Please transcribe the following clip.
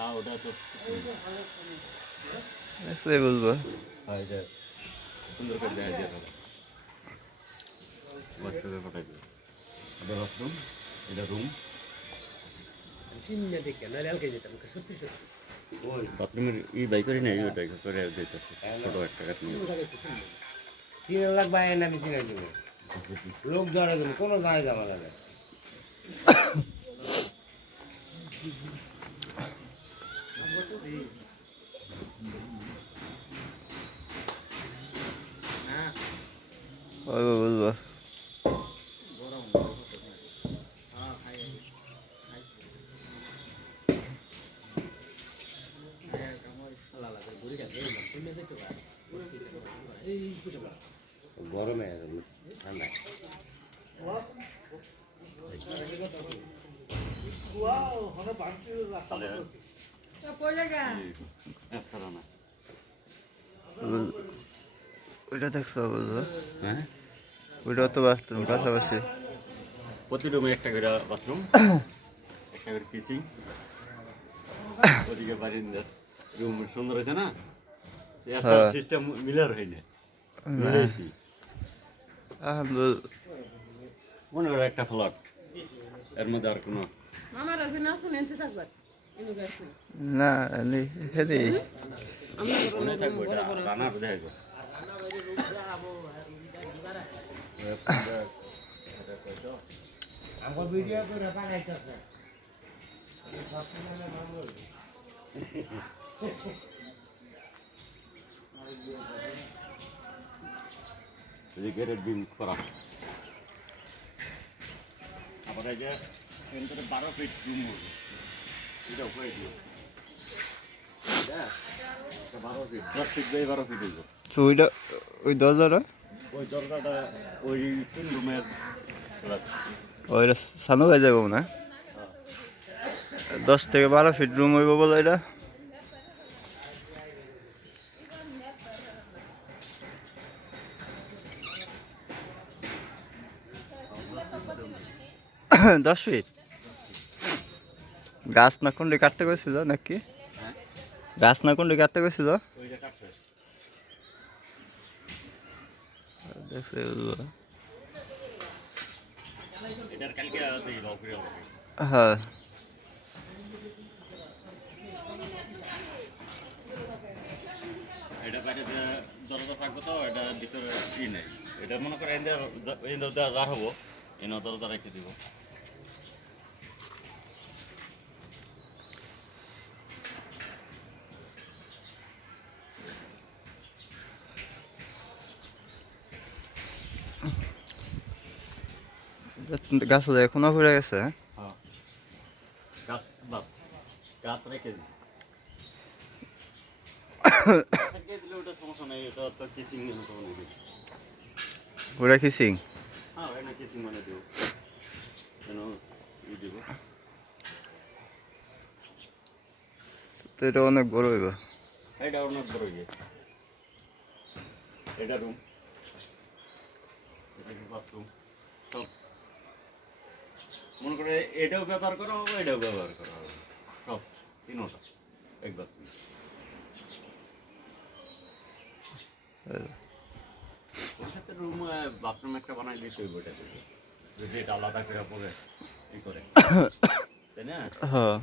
না ওটা তো এসে বুঝবো হয় যে সুন্দর করে দেখা দিয়ে দেবো বাচ্চাকে পাঠাই দেবো এটা বাথরুম এটা রুম ওই বাথরুমের বাই করি না ওইটাই করে দিতেছে ছোটো একটা কাঠ নিয়ে চিনে লাগবে না আমি চিনে দেবো লোক জড়ে দেবো কোনো গায়ে জামা লাগে বুঝবো গরমে ঠান্ডা ওইটা দেখছো বুঝবো হ্যাঁ ওইটা তো বাথরুম পাশাপাশি প্রতি রুমে একটা করে বাথরুম একটা করে কিচিং ওদিকে বারিন্দার রুম সুন্দর হয়েছে না সিস্টেম মিলার হয় না মিলেছি মনে হয় একটা ফ্লট এর মধ্যে আর কোনো না হেদি মনে থাকবো এটা রানার দেখো আমার ভিডিও করে বানাইতেছে গেটের ডিম করা আবার এই যে 12 ফিট রুম হবে এটা উপরে দিও 12 ফিট 10 ফিট বাই 12 ফিট হইব তো ওইটা ওই দরজাটা ওই দরজাটা ওই 3 রুমের ওইটা সানু হয়ে যাবো না 10 থেকে 12 ফিট রুম হইব বলে এটা 10 ফিট গাছ না কোনটি কাটতে গেছিল নাকি গাছ না কোনটি কাটতে গেছিল হ্যাঁ এটা বাইরে দরজা থাকবে তো এটা ভিতরে ই নেই এটা মনে করে এই দরজা যা হবো এই দরজা রেখে দিব গাছ এখনো ঘুরে গেছে হ্যাঁ গাছ বাদ গাছ রেখে দিই দিলে ওটা সমস্যা নেই এটা তো কিচিং মতো বানিয়ে দিই ঘুরে খিসিং হ্যাঁ এটা কিচিং বানিয়ে দেবো কেন ই দেবো তো এটা অনেক বড় হইব এটা অনেক বড় ইয়ে এটা রুম এটা বাথরুম সব মনে করে এটাও ব্যবহার করা হবে এটাও ব্যবহার করা হবে সব তিনোটা এক বাথরুম ওর সাথে রুম বাথরুম একটা বানাই দিতে হইব এটা যদি এটা আলাদা করে পরে ই করে তাই না হ্যাঁ